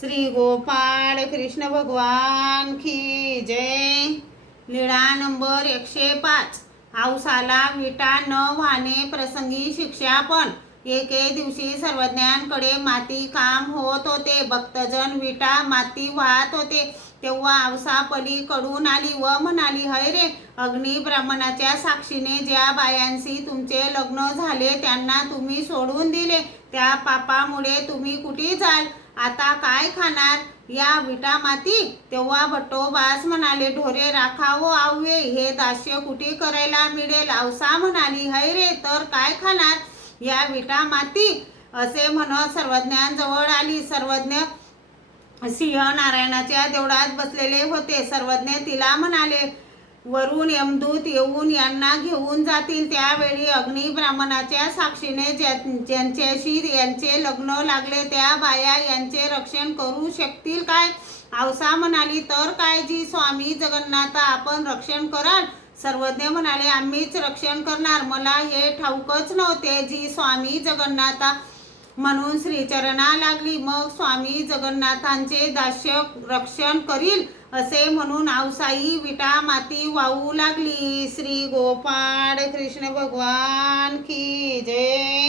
श्री गोपाळ कृष्ण भगवान की जय। लीळा नंबर 105। औसाला विटा न वाहणे प्रसंगी शिक्षा पण। एके दिवशी सर्वज्ञांकडे माती काम होत होते। भक्तजन विटा माती वाहत होते तेव्हा औसा पलीकडून आली व म्हणाली, हय रे, अग्नी ब्राह्मणाच्या साक्षीने ज्या बायांशी तुमचे लग्न झाले त्यांना तुम्ही सोडून दिले, त्या पापामुळे तुम्ही कुठे जाल? आता काय खाणार या विटा माती? तेव्हा भट्टोबास म्हणाले, ढोरे राखाव आव्ये, हे दास्य कुठे करायला मिळेल? औसा म्हणाली, हय रे, तर काय खाणार या विटा माती? असे म्हणत सर्वज्ञांजवळ आली। सर्वज्ञ सिंह नारायणाच्या देवळात बसलेले होते। सर्वज्ञ तिला म्हणाले, वरून यमदूत येऊन यांना घेऊन जातील। त्यावेळी अग्नी ब्राह्मणाच्या साक्षीने ज्यांच्याशी यांचे लग्न लागले त्या बाया यांचे रक्षण करू शकतील काय? औसा म्हणाली, तर काय जी स्वामी जगन्नाथा आपण रक्षण कराल? सर्वज्ञ म्हणाले, आम्हीच रक्षण करणार। मला हे ठाऊकच नव्हते। जी स्वामी जगन्नाथा म्हणून श्रीचरणा लागली, मग स्वामी जगन्नाथांचे दास्य रक्षण करील असे म्हणून औसाई विटा माती वाहू लागली। श्री गोपाळ कृष्ण भगवान की जय।